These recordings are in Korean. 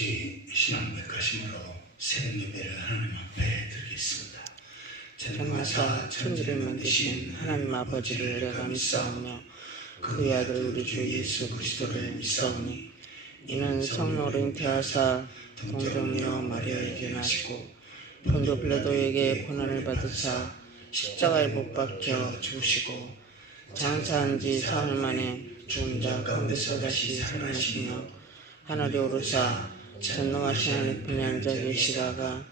같이 신앙 백가심으로 새벽 예배를 하나님 앞에 드리겠습니다. 전능하사 천지를 만드신 하나님 아버지를 내가 믿사오며 그의 아들 우리 주 예수 그리스도를 믿사오니 이는 성령으로 잉태하사 동정녀 마리아에게 나시고 본도 빌라도에게 고난을 받으사 십자가에 못 박혀 죽으시고 장사한 지 사흘 만에 죽은 자 가운데서 다시 살아나시며 하늘에 오르사 전능하신 하나님께 앉아 계시다가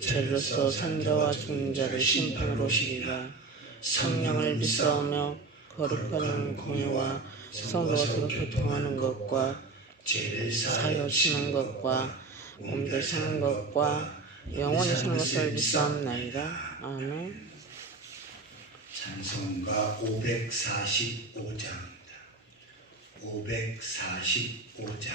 죄로서 산자와 죽는 자를 심판으로 오시리라. 성령을 믿사오며 거룩한 공유와 성도가 서로 교통하는 것과 죄를 사하여 지는 것과 몸들 사는 것과 영원히 사는 것을 믿사옵나이다. 아멘. 찬송가 545장입니다. 545장.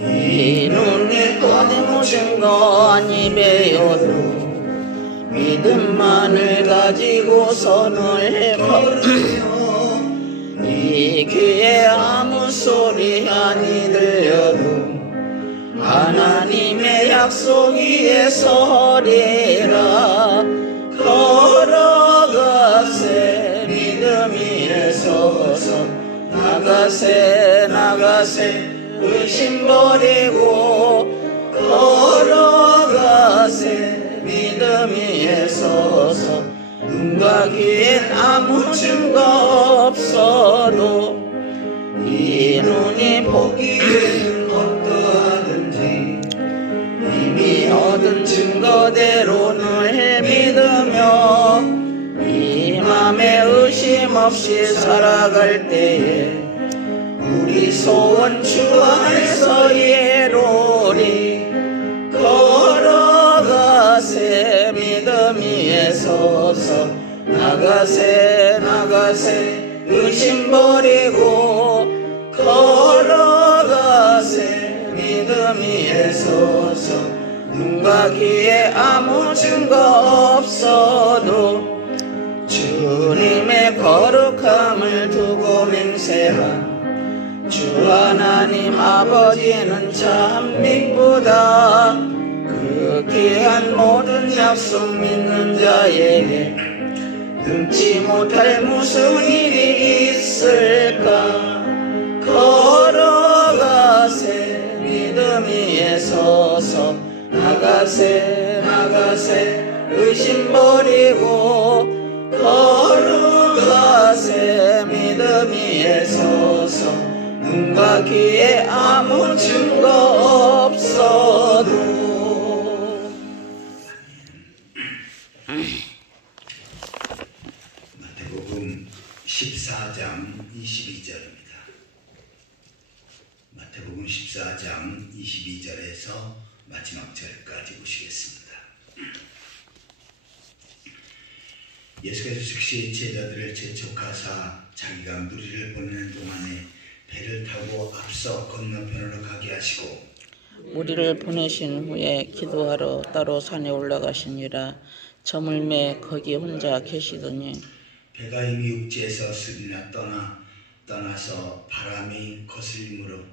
이 눈이 꺼내 묻은 건 입에여도 믿음만을 가지고 선을 걸으며 이 귀에 아무 소리 아니 들려도 하나님의 약속 위에 서리라. 걸어가세 믿음 위에 서서 나가세 의심 버리고 걸어가세 믿음 위에 서서 눈과 귀엔 아무 증거 없어도 이 눈이 보기에는 어떠하든지 이미 얻은 증거대로 늘 믿으며 이 맘에 의심 없이 살아갈 때에 우리 소원 주 안에서 이루리. 걸어가세 믿음 위에 서서 나가세 의심 버리고 걸어가세 믿음 위에 서서 눈과 귀에 아무 증거 없어도 주님의 거룩함을 두고 맹세한 주 하나님 아버지는 참 미쁘다. 그 귀한 모든 약속 믿는 자에게 능치 못할 무슨 일이 있을까. 걸어가세 믿음 위에 서서 나가세 의심 버리고 걸어가세 믿음 위에 서서 눈과 귀에 아무 증거 없어도. 마태복음 14장 22절입니다. 마태복음 14장 22절에서 마지막 절까지 보시겠습니다. 예수께서 즉시 제자들을 재촉하사 자기가 무리를 보내는 동안에 배를 타고 앞서 건너편으로 가게 하시고 무리를 보내신 후에 기도하러 따로 산에 올라가시니라. 저물매 거기 혼자 계시더니 배가 이미 육지에서 스리나 떠나서 바람이 거슬림으로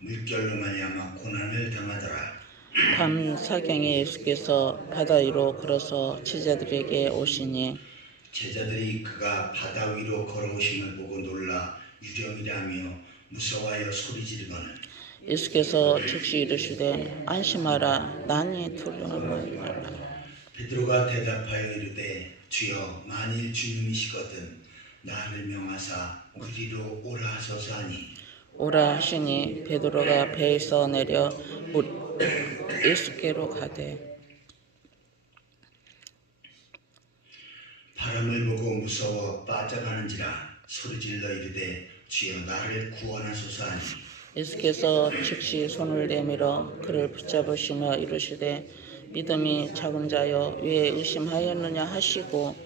물결로 말미암아 고난을 당하더라. 밤 사경에 예수께서 바다 위로 걸어서 제자들에게 오시니 제자들이 그가 바다 위로 걸어오심을 보고 놀라 유령이라며 무서워하여 소리지르거늘 예수께서 즉시 이르시되 안심하라 나니 두려워 말라. 베드로가 대답하여 이르되 주여 만일 주님이시거든 나를 명하사 우리로 오라 하소서 하니 오라 하시니 베드로가 배에서 내려 예수께로 가되 바람을 보고 무서워 빠져가는지라 소리질러 이르되 주여 나를 구원하소서 하니 예수께서 즉시 손을 내밀어 그를 붙잡으시며 이르시되 믿음이 작은 자여 왜 의심하였느냐 하시고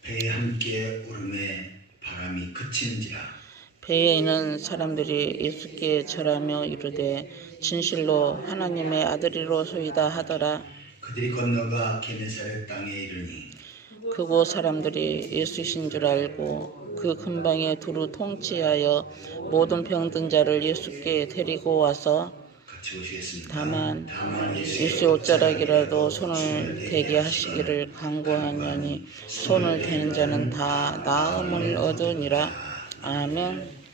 배에 함께 오름에 바람이 그치는지라. 배에 있는 사람들이 예수께 절하며 이르되 진실로 하나님의 아들이로소이다 하더라. 그들이 건너가 게네사렛 땅에 이르니 그곳 사람들이 예수이신 줄 알고 그 근방에 두루 통치하여 모든 병든 자를 예수께 데리고 와서 같이 보시겠습니다. 다만 예수의 예수의 옷자락이라도 손을 대게 하시기를 간구하냐니 손을 대는 자는 다 나음을 얻으니라. 아멘.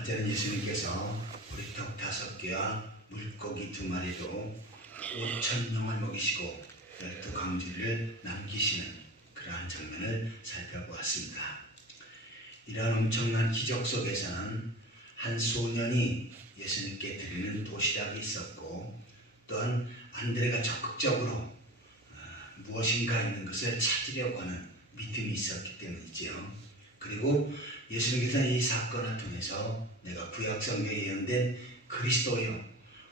어제는 예수님께서 보리떡 5개와 물고기 2마리로 5,000명을 먹이시고 12강주를 남기시는 그러한 장면을 살펴보았습니다. 이러한 엄청난 기적 속에서는 한 소년이 예수님께 드리는 도시락이 있었고 또한 안드레가 적극적으로 무엇인가 있는 것을 찾으려고 하는 믿음이 있었기 때문이지요. 그리고 예수님께서는 이 사건을 통해서 내가 구약성경에 예언된 그리스도요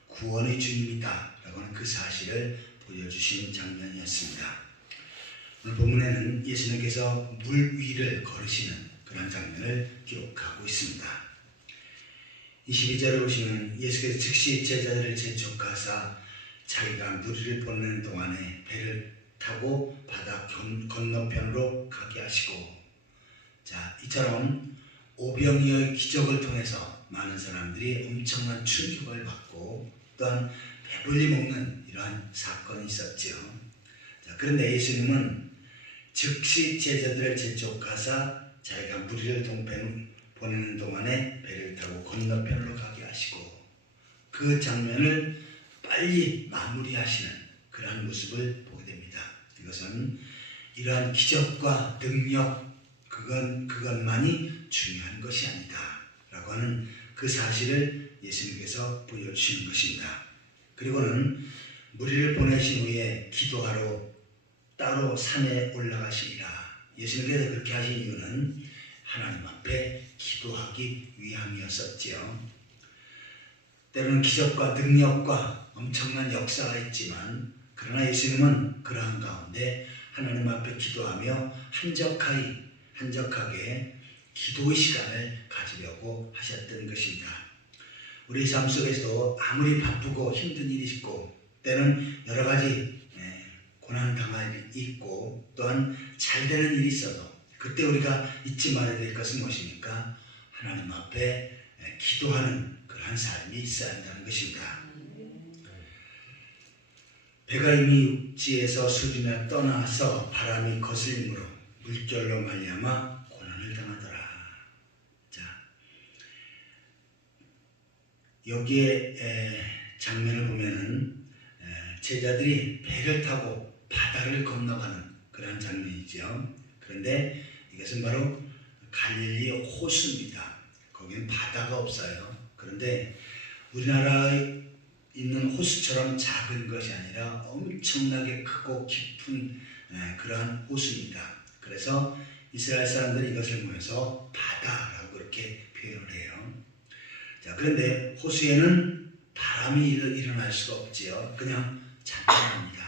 구원의 주님이다 라고 하는 그 사실을 보여주신 장면이었습니다. 오늘 본문에는 예수님께서 물 위를 걸으시는 그런 장면을 기록하고 있습니다. 22절에 보시면 예수께서 즉시 제자들을 재촉하사 자기가 물 위를 보내는 동안에 배를 타고 바다 건너편으로 가게 하시고, 자, 이처럼 오병이어의 기적을 통해서 많은 사람들이 엄청난 충격을 받고 또한 배불리 먹는 이러한 사건이 있었죠. 자, 그런데 예수님은 즉시 제자들을 재촉하사 자기가 무리를 보내는 동안에 배를 타고 건너편으로 가게 하시고 그 장면을 빨리 마무리하시는 그러한 모습을 보게 됩니다. 이것은 이러한 기적과 능력 그것만이 중요한 것이 아니다 라고 하는 그 사실을 예수님께서 보여주시는 것입니다. 그리고는 무리를 보내신 후에 기도하러 따로 산에 올라가시리라. 예수님께서 그렇게 하신 이유는 하나님 앞에 기도하기 위함이었었지요. 때로는 기적과 능력과 엄청난 역사가 있지만 그러나 예수님은 그러한 가운데 하나님 앞에 기도하며 한적하게 기도의 시간을 가지려고 하셨던 것입니다. 우리 삶 속에서도 아무리 바쁘고 힘든 일이 있고 때는 여러 가지 고난 당할 일이 있고 또한 잘 되는 일이 있어도 그때 우리가 잊지 말아야 될 것은 무엇입니까? 하나님 앞에 기도하는 그러한 삶이 있어야 한다는 것입니다. 배가 이미 육지에서 수리나 떠나서 바람이 거슬림으로 물결로 말미암아 고난을 당하더라. 자, 여기에 장면을 보면은 제자들이 배를 타고 바다를 건너가는 그런 장면이죠. 그런데 이것은 바로 갈릴리 호수입니다. 거기는 바다가 없어요. 그런데 우리나라에 있는 호수처럼 작은 것이 아니라 엄청나게 크고 깊은 그러한 호수입니다. 그래서 이스라엘 사람들이 이것을 모여서 바다라고 그렇게 표현을 해요. 자, 그런데 호수에는 바람이 일어날 수가 없지요. 그냥 잔잔합니다.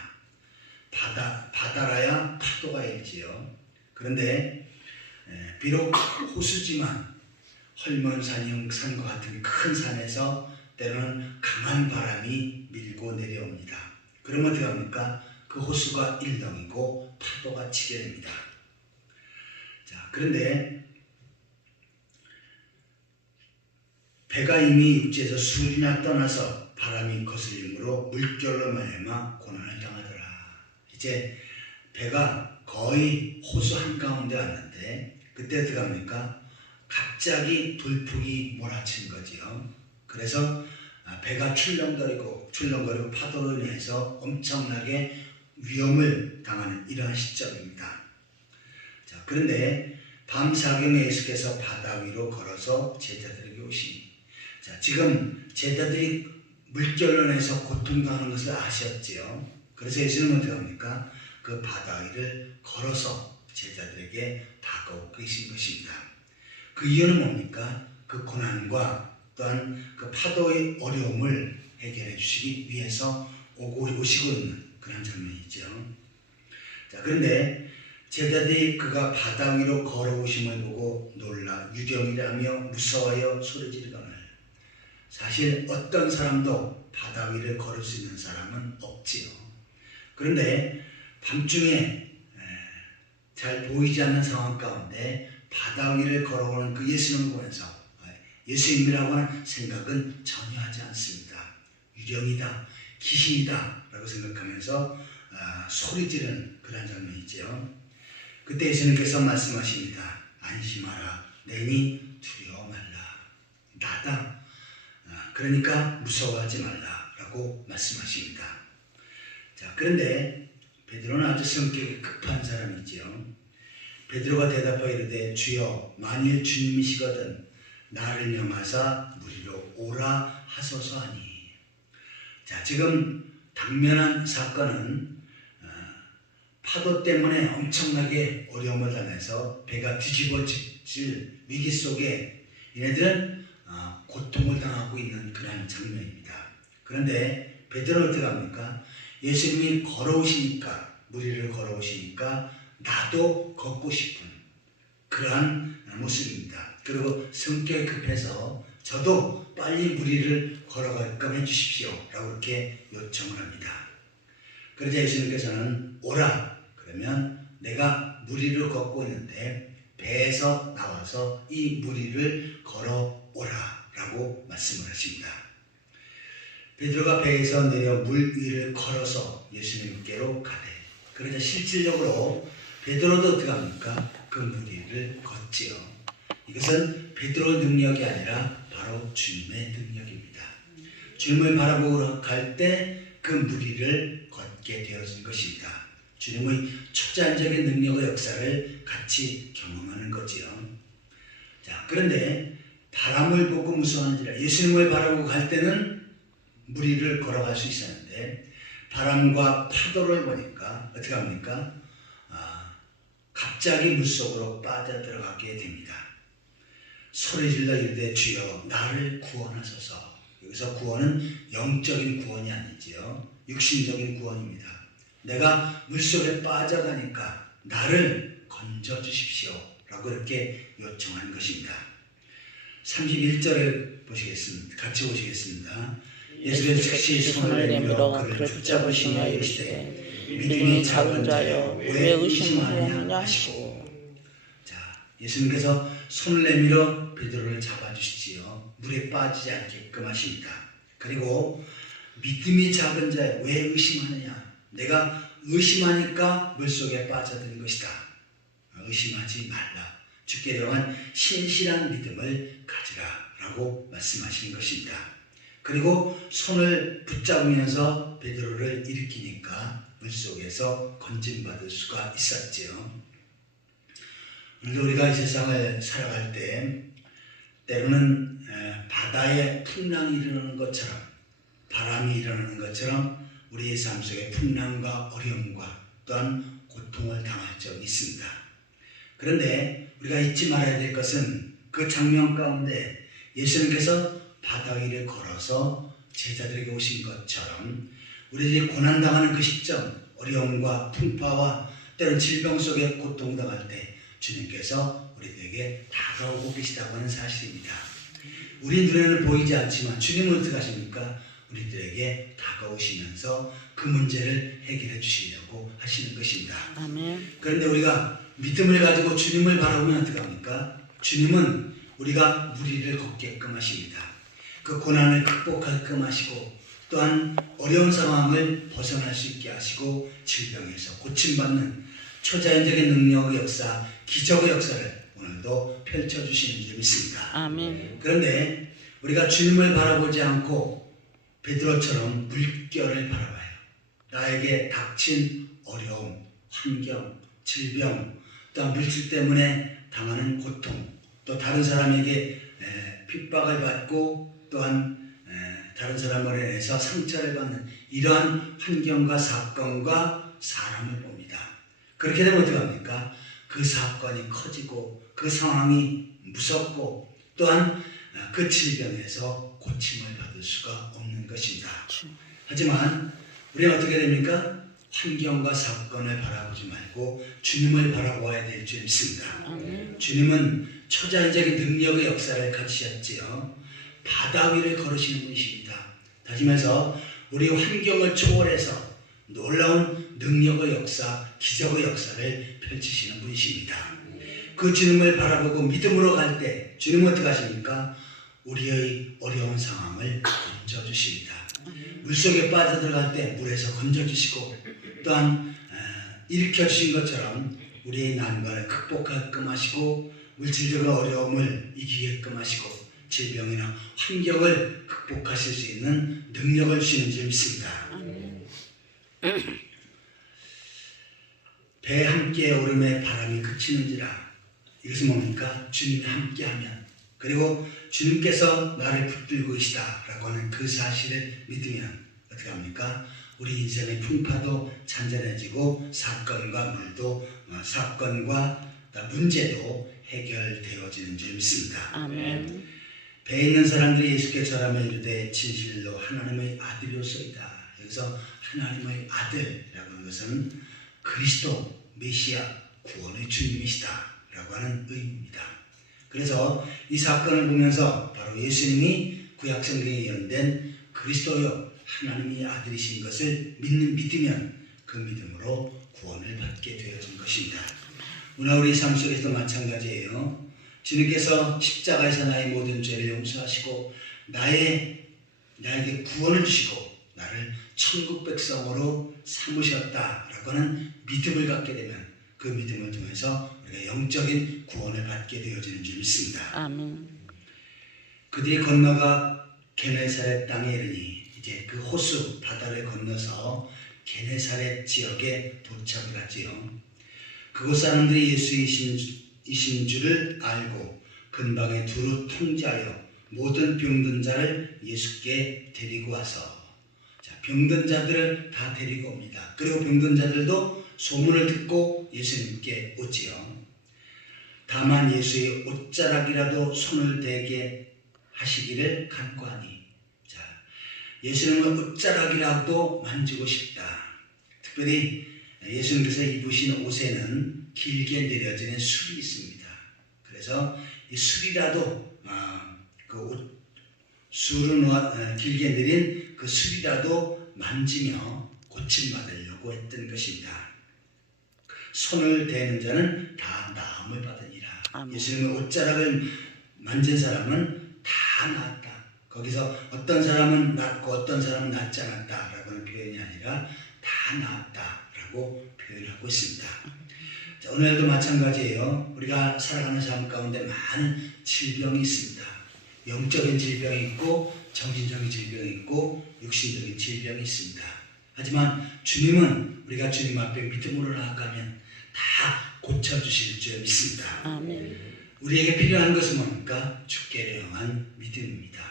바다라야 파도가 일지요. 그런데 비록 호수지만 헐몬산형 산과 같은 큰 산에서 때로는 강한 바람이 밀고 내려옵니다. 그러면 어떻게 합니까? 그 호수가 일렁이고 파도가 치게 됩니다. 자, 그런데 배가 이미 육지에서 수리나 떠나서 바람이 거슬림으로 물결로 말미암아 고난을 당하더라. 이제 배가 거의 호수 한가운데 왔는데 그때 어떻게 합니까? 갑자기 돌풍이 몰아친 거지요. 그래서 배가 출렁거리고 파도로 인해서 엄청나게 위험을 당하는 이러한 시점입니다. 자, 그런데 밤사경에 예수께서 바다 위로 걸어서 제자들에게 오시니, 자, 지금 제자들이 물결로 인해서 고통당하는 것을 아셨지요. 그래서 예수님은 어떻게 합니까? 그 바다 위를 걸어서 제자들에게 다가오고 계신 것입니다. 그 이유는 뭡니까? 그 그 고난과 또한 그 파도의 어려움을 해결해 주시기 위해서 오시고 있는 그런 장면이죠. 자, 그런데 제자들이 그가 바다 위로 걸어오심을 보고 놀라 유령이라며 무서워하여 소리 지르거늘. 사실 어떤 사람도 바다 위를 걸을 수 있는 사람은 없지요. 그런데 밤중에 잘 보이지 않는 상황 가운데 바다 위를 걸어오는 그 예수님을 보면서 예수님이라고 하는 생각은 전혀 하지 않습니다. 유령이다, 귀신이다 라고 생각하면서 소리 지르는 그런 장면이죠. 그때 예수님께서 말씀하십니다. 안심하라, 내니 두려워 말라. 나다. 그러니까 무서워하지 말라라고 말씀하십니다. 자, 그런데 베드로는 아주 성격이 급한 사람이지요. 베드로가 대답하여 이르되 주여 만일 주님이시거든 나를 명하사 무리로 오라 하소서 하니. 자, 지금 당면한 사건은 파도 때문에 엄청나게 어려움을 당해서 배가 뒤집어질 위기 속에 얘네들은 고통을 당하고 있는 그런 장면입니다. 그런데 베드로는 어떻게 합니까? 예수님이 걸어오시니까, 무리를 걸어오시니까 나도 걷고 싶은 그러한 모습입니다. 그리고 성격이 급해서 저도 빨리 무리를 걸어가게끔 해주십시오 라고 이렇게 요청을 합니다. 그러자 예수님께서는 오라. 그러면 내가 무리를 걷고 있는데 배에서 나와서 이 무리를 걸어오라 라고 말씀을 하십니다. 베드로가 배에서 내려 물 위를 걸어서 예수님께로 가되, 그러자 실질적으로 베드로도 어떻게 합니까? 그 무리를 걷지요. 이것은 베드로의 능력이 아니라 바로 주님의 능력입니다. 주님을 바라보러 갈 때 그 무리를 걷게 되어진 것입니다. 주님의 초자연적인 능력의 역사를 같이 경험하는 거지요. 자, 그런데 바람을 보고 무서워하는지라, 예수님을 바라보고 갈 때는 무리를 걸어갈 수 있었는데 바람과 파도를 보니까 어떻게 합니까? 갑자기 물속으로 빠져들어가게 됩니다. 소리질러 이르되 주여 나를 구원하소서. 여기서 구원은 영적인 구원이 아니지요. 육신적인 구원입니다. 내가 물속에 빠져가니까 나를 건져주십시오 라고 이렇게 요청하는 것입니다. 31절을 보시겠습니다. 같이 보시겠습니다. 예수께서 즉시 손을 내밀어 그를 붙잡으시며 이르시되 믿음이 작은 자여 왜 의심하느냐 하시고. 자, 예수님께서 손을 내밀어 베드로를 잡아주시지요. 물에 빠지지 않게끔 하십니다. 그리고 믿음이 작은 자여 왜 의심하느냐. 내가 의심하니까 물속에 빠져드는 것이다. 의심하지 말라. 주께 대한 신실한 믿음을 가지라 라고 말씀하시는 것입니다. 그리고 손을 붙잡으면서 베드로를 일으키니까 물속에서 건진받을 수가 있었지요. 오늘도 우리가 이 세상을 살아갈 때 때로는 바다에 풍랑이 일어나는 것처럼, 바람이 일어나는 것처럼 우리의 삶 속에 풍랑과 어려움과 또한 고통을 당할 적이 있습니다. 그런데 우리가 잊지 말아야 될 것은 그 장면 가운데 예수님께서 바다 위를 걸어서 제자들에게 오신 것처럼 우리들이 고난당하는 그 시점, 어려움과 풍파와 때로는 질병 속에 고통당할 때 주님께서 우리들에게 다가오고 계시다고 하는 사실입니다. 우리 눈에는 보이지 않지만 주님은 어떻게 하십니까? 우리들에게 다가오시면서 그 문제를 해결해 주시려고 하시는 것입니다. 아멘. 그런데 우리가 믿음을 가지고 주님을 바라보면 어떻게 합니까? 주님은 우리가 무리를 걷게끔 하십니다. 그 고난을 극복하게끔 하시고 또한 어려운 상황을 벗어날 수 있게 하시고 질병에서 고침받는 초자연적인 능력의 역사, 기적의 역사를 오늘도 펼쳐주시는 줄 믿습니다. 아멘. 그런데 우리가 주님을 바라보지 않고 베드로처럼 물결을 바라봐요. 나에게 닥친 어려움, 환경, 질병, 또 물질 때문에 당하는 고통, 또 다른 사람에게 핍박을 받고 또한 다른 사람으로 인해서 상처를 받는 이러한 환경과 사건과 사람을 봅니다. 그렇게 되면 어떻게 합니까? 그 사건이 커지고 그 상황이 무섭고 또한 그 질병에서 고침을 받을 수가 없는 것입니다. 주. 하지만 우리는 어떻게 됩니까? 환경과 사건을 바라보지 말고 주님을 바라보아야 될 줄 믿습니다. 아멘. 주님은 초자연적인 능력의 역사를 가지셨지요. 바다 위를 걸으시는 분이십니다. 다시 말해서 우리 환경을 초월해서 놀라운 능력의 역사, 기적의 역사를 펼치시는 분이십니다. 그 주님을 바라보고 믿음으로 갈 때 주님은 어떻게 하십니까? 우리의 어려운 상황을 건져주십니다. 물속에 빠져들어갈 때 물에서 건져주시고 또한 일으켜주신 것처럼 우리의 난관을 극복하게끔 하시고 물질적인 어려움을 이기게끔 하시고 질병이나 환경을 극복하실 수 있는 능력을 주시는 줄 믿습니다. 배 함께 오름에 바람이 그치는지라. 이것은 뭡니까? 주님이 함께하면, 그리고 주님께서 나를 붙들고 계시다라고 하는 그 사실을 믿으면 어떻게 합니까? 우리 인생의 풍파도 잔잔해지고 사건과 문제도 해결되어지는 줄 믿습니다. 아멘. 배에 있는 사람들이 예수께 절하며 이르되 진실로 하나님의 아들이오소이다. 여기서 하나님의 아들이라고 하는 것은 그리스도 메시아 구원의 주님이시다라고 하는 의미입니다. 그래서 이 사건을 보면서 바로 예수님이 구약성경에 예언된 그리스도여 하나님의 아들이신 것을 믿으면 그 믿음으로 구원을 받게 되어진 것입니다. 오늘 우리 삶 속에서도 마찬가지예요. 주님께서 십자가에서 나의 모든 죄를 용서하시고 나에게 구원을 주시고 나를 천국 백성으로 삼으셨다라고 하는 믿음을 갖게 되면 그 믿음을 통해서 우리가 영적인 구원을 받게 되어지는 줄 믿습니다. 아멘. 그들이 건너가 게네사렛 땅에 이르니 이제 그 호수 바다를 건너서 게네사렛 지역에 도착을 하지요. 그곳 사람들이 예수이신 줄을 알고 근방에 두루 통제하여 모든 병든 자를 예수께 데리고 와서, 병든 자들을 다 데리고 옵니다. 그리고 병든 자들도 소문을 듣고 예수님께 오지요. 다만 예수의 옷자락이라도 손을 대게 하시기를 간구하니, 예수님은 옷자락이라도 만지고 싶다. 특별히 예수님께서 입으신 옷에는 길게 내려지는 술이 있습니다. 그래서 이 술이라도 길게 내린 그 술이라도 만지며 고침받으려고 했던 것입니다. 손을 대는 자는 다 나음을 받으니라. 아멘. 예수님의 옷자락을 만진 사람은 다 나았다. 거기서 어떤 사람은 낫고 어떤 사람은 낫지 않았다라고 하는 표현이 아니라 다 나았다라고 표현하고 있습니다. 자, 오늘도 마찬가지예요. 우리가 살아가는 삶 가운데 많은 질병이 있습니다. 영적인 질병이 있고 정신적인 질병이 있고 육신적인 질병이 있습니다. 하지만 주님은 우리가 주님 앞에 믿음으로 나아가면 다 고쳐주실 줄 믿습니다. 아멘. 우리에게 필요한 것은 뭡니까? 주께 향한 믿음입니다.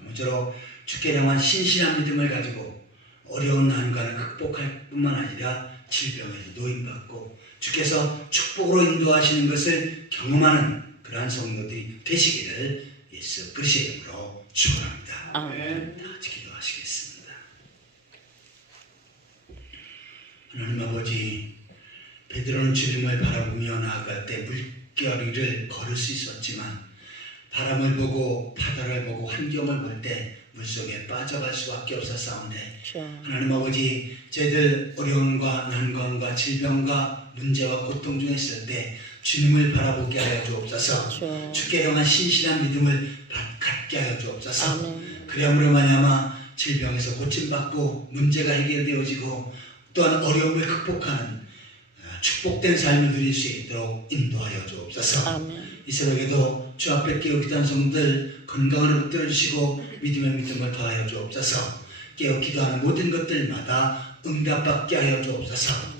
모쪼록 주께 향한 신실한 믿음을 가지고 어려운 난관을 극복할 뿐만 아니라 질병에서 노인받고 주께서 축복으로 인도하시는 것을 경험하는 그러한 성도들이 되시기를 예수 그리스도의 이름으로 축원합니다. 아멘. 다 같이 기도하시겠습니다. 하나님 아버지, 베드로는 주님을 바라보며 나아갈 때 물결위를 걸을 수 있었지만 바람을 보고 바다를 보고 환경을 볼 때 물속에 빠져갈 수밖에 없었사온데, 하나님 아버지, 저희들 어려움과 난관과 질병과 문제와 고통 중에 있을 때 주님을 바라보게 하여 주옵소서. 주께 향한 신실한 믿음을 갖게 하여 주옵소서. 아멘. 그리함으로 말미암아 질병에서 고침받고 문제가 해결되어지고 또한 어려움을 극복하는 축복된 삶을 누릴 수 있도록 인도하여 주옵소서. 아멘. 이 새벽에도 주 앞에 깨어 기도한 성들 건강을 붙들어 주시고 믿음의 믿음을 더하여 주옵소서. 깨어 기도하는 모든 것들마다 응답받게 하여 주옵소서.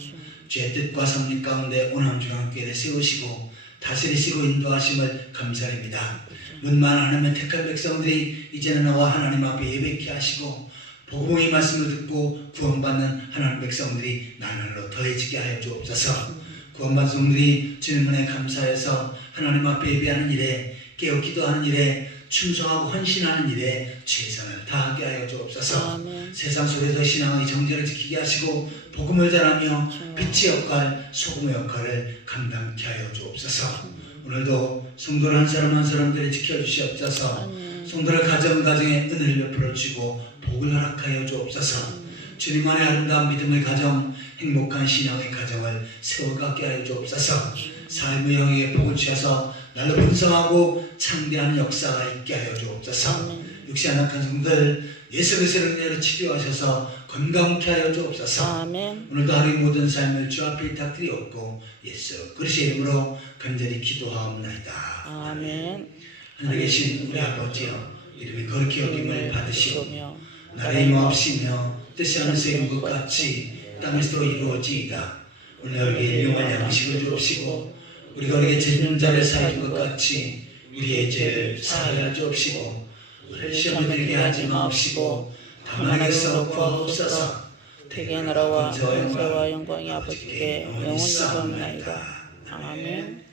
주의 뜻과 섭리 가운데 오남중앙교회를 세우시고 다스리시고 인도하심을 감사드립니다. 문만 하나님의 택한 백성들이 이제는 나와 하나님 앞에 예배케 하시고 복음의 말씀을 듣고 구원받는 하나님 백성들이 나날로 더해지게 하여 주옵소서. 구원받은 성들이 주님 은혜 감사해서 하나님 앞에 예배하는 일에 깨어 기도하는 일에 충성하고 헌신하는 일에 최선을 다하게 하여 주옵소서. 아멘. 세상 속에서 신앙의 정제를 지키게 하시고 복음을 전하며 빛의 역할, 소금의 역할을 감당케 하여 주옵소서. 오늘도 성도를 한 사람 한 사람들이 지켜주시옵소서. 아멘. 성도를 가정에 은혜를 베풀어 주시고 복을 허락하여 주옵소서. 주님 안에 아름다운 믿음의 가정, 행복한 신앙의 가정을 세워가게 하여 주옵소서. 삶의 영역에 복을 주셔서 날로 분성하고 창대하는 역사가 있게 하여 주옵소서. 아멘. 육신 안악한 성들 예수 그리스도의 은혜로 치료하셔서 건강케 하여 주옵소서. 아멘. 오늘도 하루의 모든 삶을 주 앞에 부탁드리옵고 예수 그리스도의 이름으로 간절히 기도하옵나이다. 아멘. 하늘에 계신 우리 아버지여, 이름이 거룩히 여김을 받으시오며 나라의 나라의 마옵시며 뜻이 하늘에서 이룬 것 같이 땅에서도 이루어지이다. 오늘 우리에게 일용할 양식을 주옵시고 우리가 우리에게 죄 짓는 자를 사하는 것 같이 우리의 죄를 사하여 주옵시고 우리를 시험에 들게 하지 마옵시고 다만 악에서 구하옵소서. 대개 나라와 권세와 영광이 아버지께 영원히 감사합나이다. 아멘.